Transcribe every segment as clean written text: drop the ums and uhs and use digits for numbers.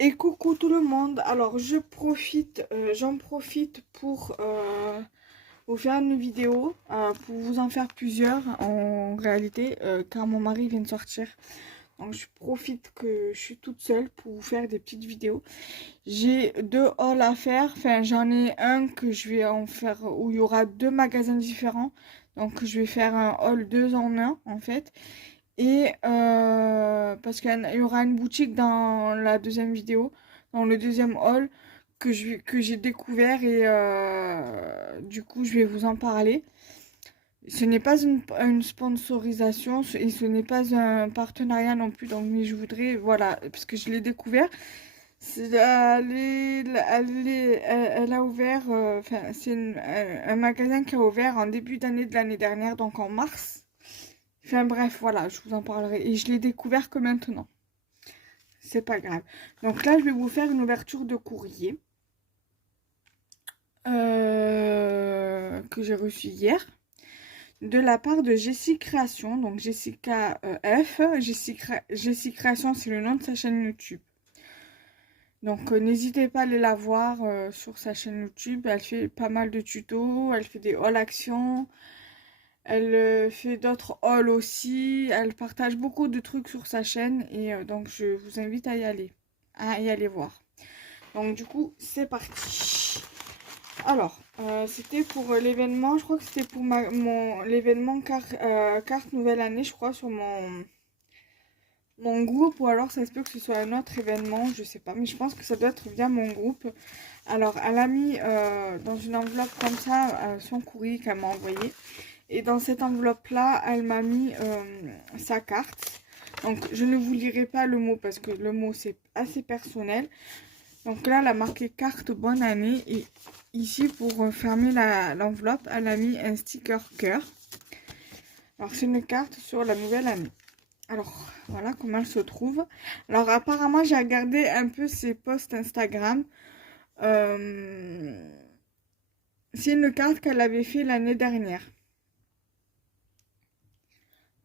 Et coucou tout le monde. Alors j'en profite pour vous faire une vidéo, pour vous en faire plusieurs en réalité, car mon mari vient de sortir. Donc je profite que je suis toute seule pour vous faire des petites vidéos. J'ai deux hauls à faire. Enfin, j'en ai un que je vais en faire où il y aura deux magasins différents. Donc je vais faire un haul 2 en un en fait. Et parce qu'il y aura une boutique dans la deuxième vidéo, dans le deuxième haul que j'ai découvert et du coup je vais vous en parler. Ce n'est pas une sponsorisation et ce n'est pas un partenariat non plus, donc mais je voudrais, voilà, parce que je l'ai découvert. Elle a ouvert, enfin c'est un magasin qui a ouvert en début d'année de l'année dernière, donc en mars. Enfin bref, voilà, je vous en parlerai. Et je l'ai découvert que maintenant. C'est pas grave. Donc là, je vais vous faire une ouverture de courrier que j'ai reçu hier de la part de Jessie Création. Donc Jessica F. Jessie Création, c'est le nom de sa chaîne YouTube. Donc n'hésitez pas à aller la voir sur sa chaîne YouTube. Elle fait pas mal de tutos, elle fait des haul actions. Elle fait d'autres hauls aussi. Elle partage beaucoup de trucs sur sa chaîne et donc je vous invite à y aller voir. Donc du coup, c'est parti. Alors, c'était pour l'événement, je crois que c'était pour l'événement carte nouvelle année, je crois, sur mon groupe, ou alors ça se peut que ce soit un autre événement, je sais pas, mais je pense que ça doit être via mon groupe. Alors, elle a mis dans une enveloppe comme ça son courrier qu'elle m'a envoyé. Et dans cette enveloppe-là, elle m'a mis sa carte. Donc, je ne vous lirai pas le mot parce que le mot, c'est assez personnel. Donc là, elle a marqué carte bonne année. Et ici, pour fermer l'enveloppe, elle a mis un sticker cœur. Alors, c'est une carte sur la nouvelle année. Alors, voilà comment elle se trouve. Alors, apparemment, j'ai regardé un peu ses posts Instagram. C'est une carte qu'elle avait fait l'année dernière.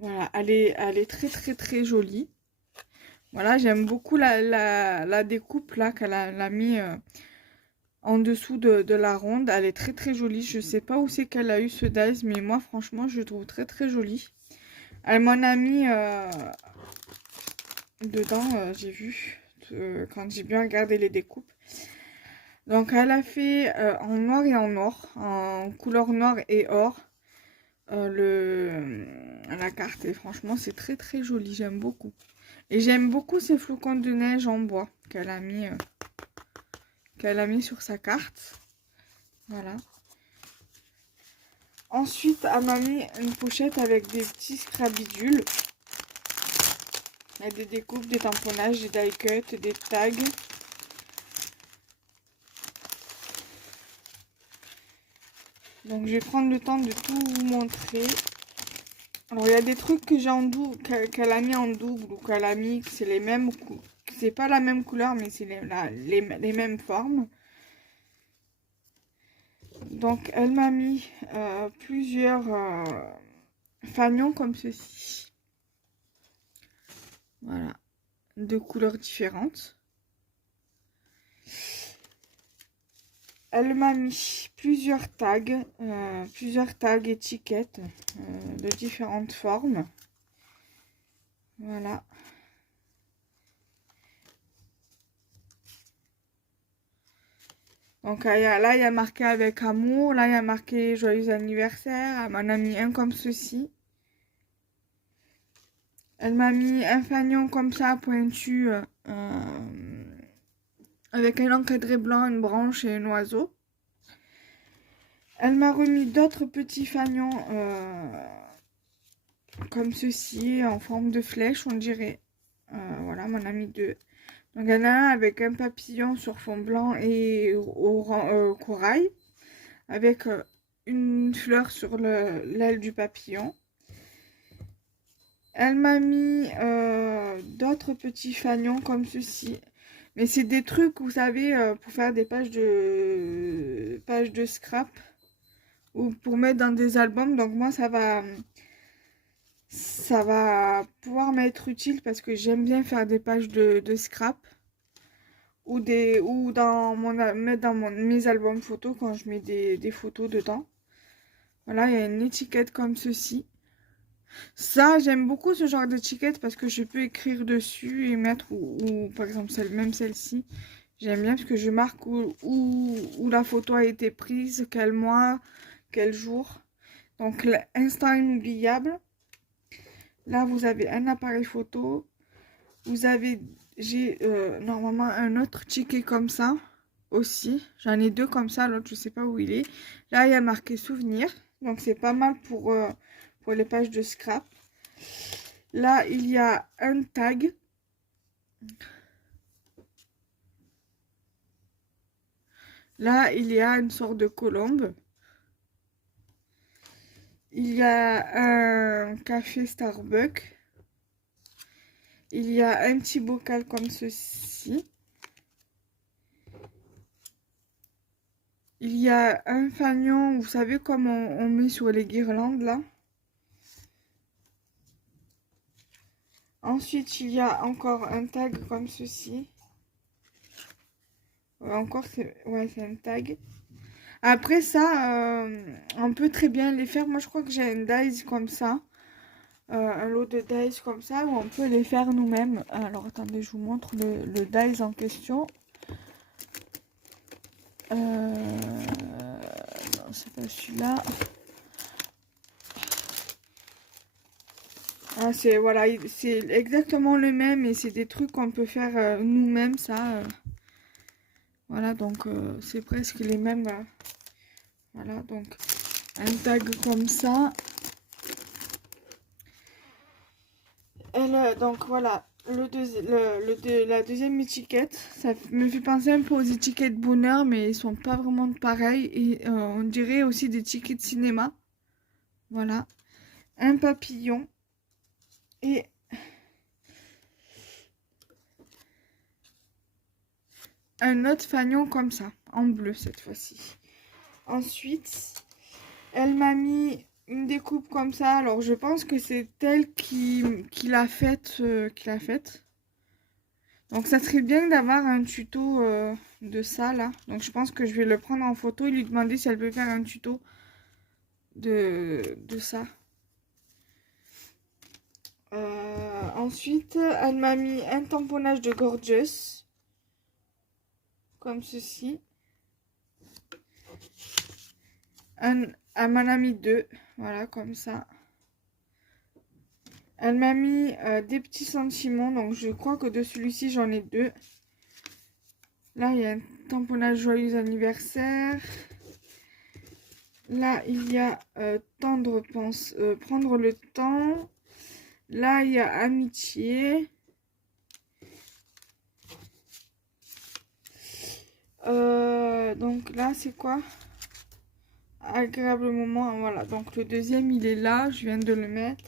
Voilà, elle est très très très jolie. Voilà, j'aime beaucoup la découpe là qu'elle a mis en dessous de la ronde. Elle est très très jolie. Je sais pas où c'est qu'elle a eu ce dies, mais moi franchement je le trouve très très joli. Elle m'en a mis dedans, j'ai vu quand j'ai bien regardé les découpes. Donc elle a fait en noir et en or, en couleur noir et or. La carte, et franchement c'est très très joli, j'aime beaucoup. Et j'aime beaucoup ces flocons de neige en bois qu'elle a mis sur sa carte. Voilà. Ensuite, elle m'a mis une pochette avec des petits scrabidules. Il y a des découpes, des tamponnages, des die cuts, des tags. Donc je vais prendre le temps de tout vous montrer. Alors il y a des trucs que j'ai en double, qu'elle a mis en double ou qu'elle a mis, que c'est les mêmes, c'est pas la même couleur mais c'est les mêmes formes. Donc elle m'a mis plusieurs fanions comme ceci. Voilà, de couleurs différentes. Elle m'a mis plusieurs tags étiquettes de différentes formes. Voilà. Donc là, il y a marqué avec amour. Là, il y a marqué joyeux anniversaire. Elle m'en a mis un comme ceci. Elle m'a mis un fanion comme ça, pointu, avec un encadré blanc, une branche et un oiseau. Elle m'a remis d'autres petits fanions comme ceci, en forme de flèche, on dirait. Voilà, m'en a mis deux. Donc, il y en a un avec un papillon sur fond blanc et corail, avec une fleur sur l'aile du papillon. Elle m'a mis d'autres petits fanions comme ceci. Mais c'est des trucs, vous savez, pour faire des pages de scrap ou pour mettre dans des albums. Donc moi, ça va pouvoir m'être utile parce que j'aime bien faire des pages de scrap. ou dans mettre dans mes albums photos quand je mets des photos dedans. Voilà, il y a une étiquette comme ceci. Ça, j'aime beaucoup ce genre d'étiquette parce que je peux écrire dessus et mettre, ou par exemple même celle-ci. J'aime bien parce que je marque où la photo a été prise, quel mois, quel jour. Donc, l'instant inoubliable. Là, vous avez un appareil photo. J'ai normalement un autre ticket comme ça aussi. J'en ai deux comme ça, l'autre je sais pas où il est. Là, il y a marqué souvenir. Donc, c'est pas mal pour les pages de scrap. Là, il y a un tag. Là, il y a une sorte de colombe. Il y a un café Starbucks. Il y a un petit bocal comme ceci. Il y a un fanion, vous savez comme on met sur les guirlandes là. Ensuite, il y a encore un tag comme ceci. Encore, c'est un tag. Après ça, on peut très bien les faire. Moi, je crois que j'ai un dies comme ça. Un lot de dies comme ça, où on peut les faire nous-mêmes. Alors, attendez, je vous montre le dies en question. Non, c'est pas celui-là. Ah, voilà, c'est exactement le même et c'est des trucs qu'on peut faire nous-mêmes, ça. Voilà, donc c'est presque les mêmes. Voilà, donc un tag comme ça. Donc voilà, la deuxième étiquette, ça me fait penser un peu aux étiquettes bonheur, mais ils sont pas vraiment pareils. Et on dirait aussi des tickets de cinéma. Voilà, un papillon et un autre fanion comme ça, en bleu cette fois-ci. Ensuite, elle m'a mis une découpe comme ça. Alors, je pense que c'est elle qui l'a faite. Donc, ça serait bien d'avoir un tuto de ça, là. Donc, je pense que je vais le prendre en photo et lui demander si elle peut faire un tuto de ça. Ensuite, elle m'a mis un tamponnage de Gorgeous. Comme ceci. Elle m'en a mis deux. Voilà, comme ça. Elle m'a mis des petits sentiments. Donc, je crois que de celui-ci, j'en ai deux. Là, il y a un tamponnage joyeux anniversaire. Là, il y a prendre le temps. Là, il y a amitié. Donc là, c'est quoi? Agréable moment. Voilà, donc le deuxième, il est là. Je viens de le mettre.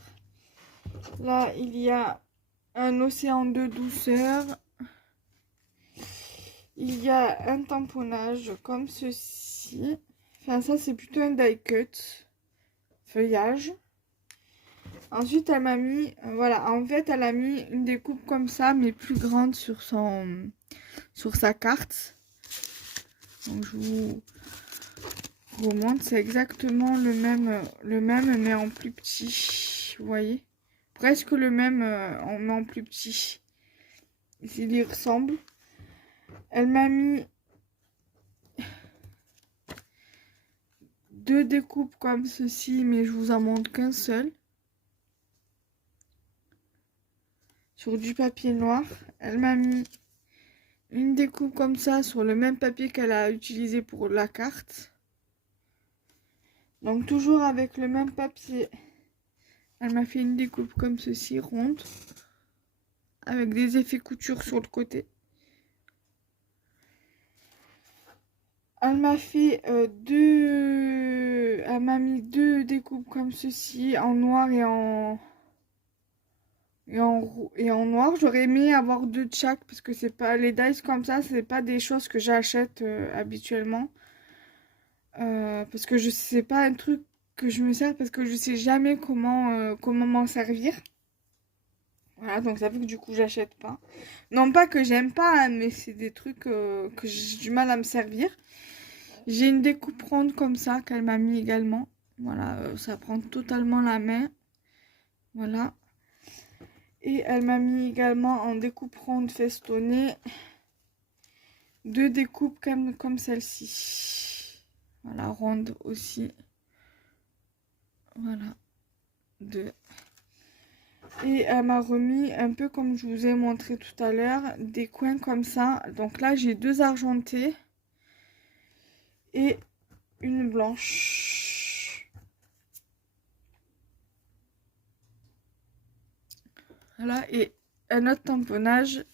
Là, il y a un océan de douceur. Il y a un tamponnage comme ceci. Enfin, ça, c'est plutôt un die cut. Feuillage. Ensuite, elle m'a mis... voilà, en fait, elle a mis une découpe comme ça, mais plus grande sur sa carte. Donc, je vous montre. C'est exactement le même, mais en plus petit. Vous voyez? Presque le même, mais en plus petit. Ici, il ressemble. Elle m'a mis deux découpes comme ceci, mais je vous en montre qu'un seul. Sur du papier noir. Elle m'a mis une découpe comme ça sur le même papier qu'elle a utilisé pour la carte. Donc toujours avec le même papier. Elle m'a fait une découpe comme ceci, ronde. Avec des effets couture sur le côté. Elle m'a fait elle m'a mis deux découpes comme ceci, en noir et en noir. J'aurais aimé avoir deux de chaque parce que c'est pas les dies comme ça, c'est pas des choses que j'achète habituellement. Parce que je sais pas un truc que je me sers parce que je sais jamais comment m'en servir. Voilà, donc ça fait que du coup, j'achète pas. Non pas que j'aime pas, hein, mais c'est des trucs que j'ai du mal à me servir. J'ai une découpe ronde comme ça qu'elle m'a mis également. Voilà, ça prend totalement la main. Voilà. Et elle m'a mis également en découpe ronde festonnée. Deux découpes comme celle-ci. Voilà, ronde aussi. Voilà. Deux. Et elle m'a remis, un peu comme je vous ai montré tout à l'heure, des coins comme ça. Donc là, j'ai deux argentés et une blanche. Voilà, et un autre tamponnage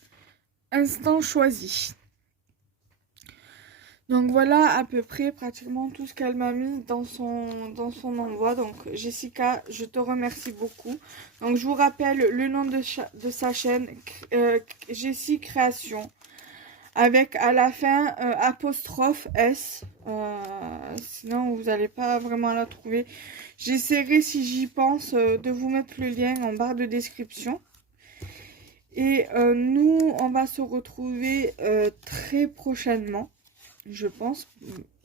instant choisi. Donc voilà à peu près pratiquement tout ce qu'elle m'a mis dans son envoi. Donc Jessica, je te remercie beaucoup. Donc je vous rappelle le nom de sa chaîne, Jessie Création. Avec à la fin apostrophe S. Sinon vous n'allez pas vraiment la trouver. J'essaierai si j'y pense de vous mettre le lien en barre de description. Et nous on va se retrouver très prochainement. Je pense,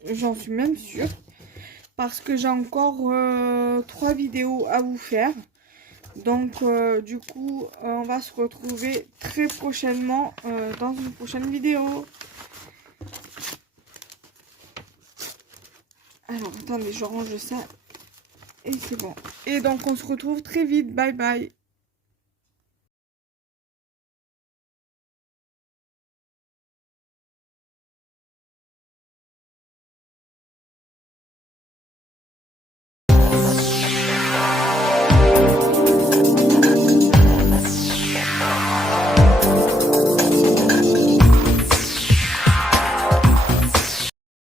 j'en suis même sûre, parce que j'ai encore 3 vidéos à vous faire. Donc du coup, on va se retrouver très prochainement dans une prochaine vidéo. Alors, attendez, je range ça. Et c'est bon. Et donc, on se retrouve très vite. Bye bye.